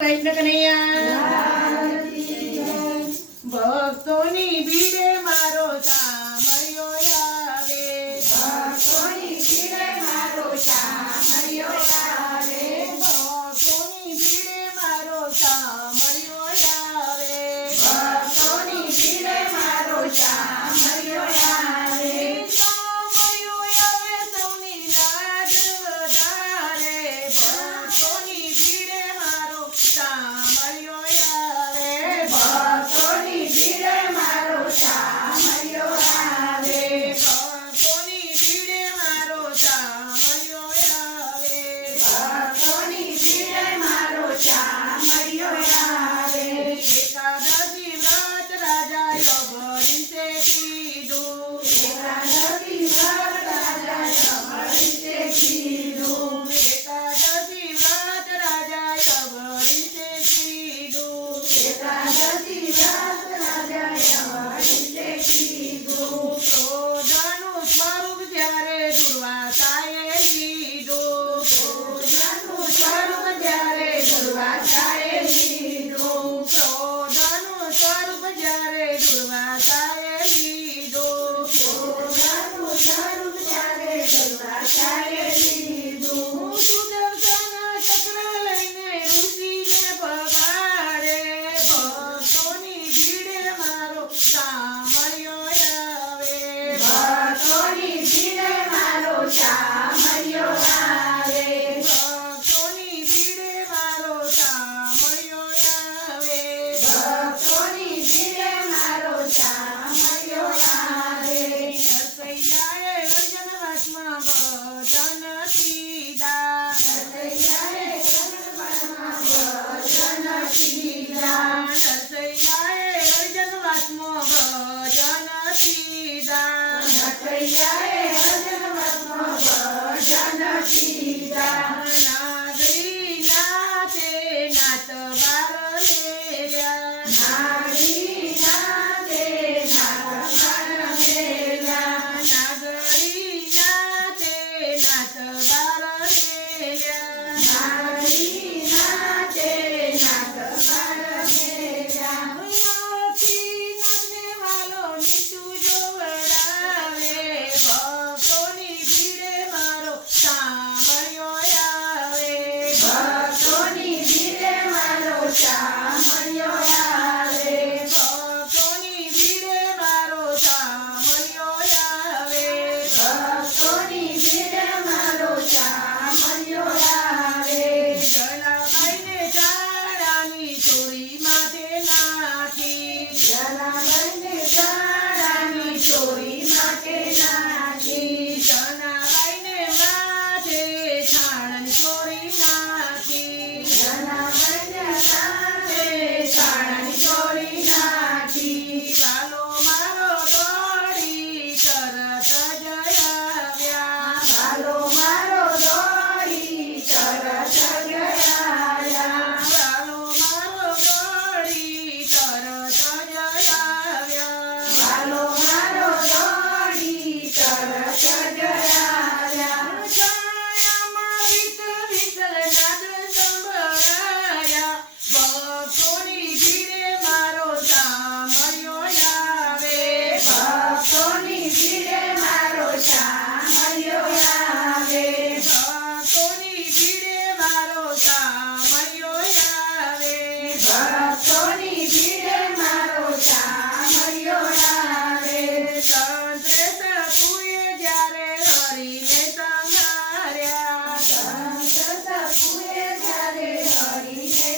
કૃષ્ણ કનૈયા ભક્તોની ભીડે મારો સામળિયો આવે, ભક્તોની ભીડે મારો સામળિયો આવે, ભક્તોની ભીડે મારો સામળિયો આવે, ભક્તોની ભીડે મારો સામળિયો આવે, સામળિયો આવે સૌની લાજ વધારે, ભક્તોની ભીડે મારો સામળિયો આવે, ભક્તોની ભીડે મારો સામળિયો આવે, ભક્તોની ભીડે મારો સામળિયો આવે, ભક્તોની ભીડે મારો સામળિયો આવે, એકાદશી વ્રત રાજાએ અભરીશે કીધું, એકાદશી વ્રત રાજાએ અભરીશે કીધું, એકાદશી વ્રત રાજાએ અભરીશે કીધું, એકાદશી વ્રત રાજાએ અભરીશે કીધું, ક્રોધનું સ્વરૂપ જ્યારે દુર્વાસાએ લીધું, ક્રોધનું સ્વરૂપ જ્યારે દુર્વાસાએ લીધું, ક્રોધનું સ્વરૂપ જ્યારે દુર્વાસાએ લીધું, ક્રોધનું સ્વરૂપ જ્યારે દુર્વાસાએ લીધું, સુદર્શન ચક્ર લઈને ઋષિને પગાડે, ભક્તોની ભીડે મારો સામળિયો આવે, ભક્તોની ભીડે મારો સામળિયો આવે, ભક્તોની ભીડે મારો સામળિયો આવે, ભક્તોની ભીડે મારો સામળિયો આવે, નરસૈયાએ અર્જુનવાસમાં ભજન કીધા, નરસૈયાએ અર્જુનવાસમાં ભજન કીધા, નરસૈયાએ અર્જુનવાસમાં ભજન કીધા, નરસૈયાએ અર્જુનવાસમાં ભજન કીધા, નાગરી નાચે નાચ બાર લેલ્યા, નાગરી નાચે નાગ બાર મેલ્યા, નાગરી નાચે નાચ બાર લેલ્યા, નાગરી નાચે નાગ બાર મેલ્યા, આખી નાચને વાલો નીચું જોવડાવે, ભક્તોની ભીડે મારો સામળિયો આવે, ભક્તોની ભીડે મારો સામળિયો આવે, ભક્તોની ભીડે મારો સામળિયો આવે, ભક્તોની ભીડે મારો સામળિયો આવે, જલાબાઈને ચાળાની ચોરી માથે નાખી, જલાબંને ચાળાની ચોરી માટે નાખી, જનાબાઈને માથે છાણની ચોરી નાખી, જલાબંને ચાળે ચાળાની ચોરી નાખી, વાલો મારો દોડી તરત જ આવ્યા, વાલો મારો દોડી તરત જ આવ્યા, વાલો મારો દોડી તરત જ આવ્યા, વાલો મારો દોડી તરત જ આવ્યા, છાયામાં વિઠ્ઠલ વિઠ્ઠલ નાદ સંભળાયા, ભક્તોની ભીડે મારો સામળિયો આવે, ભક્તોની ભીડે મારો સામળિયો આવે, ભક્તોની ભીડે મારો સામળિયો આવે, ભક્તોની ભીડે મારો સામળિયો આવે, સંતરે સપુએ જ્યારે હરીને સંગાર્યા, સંત સપુએ જ્યારે હરીને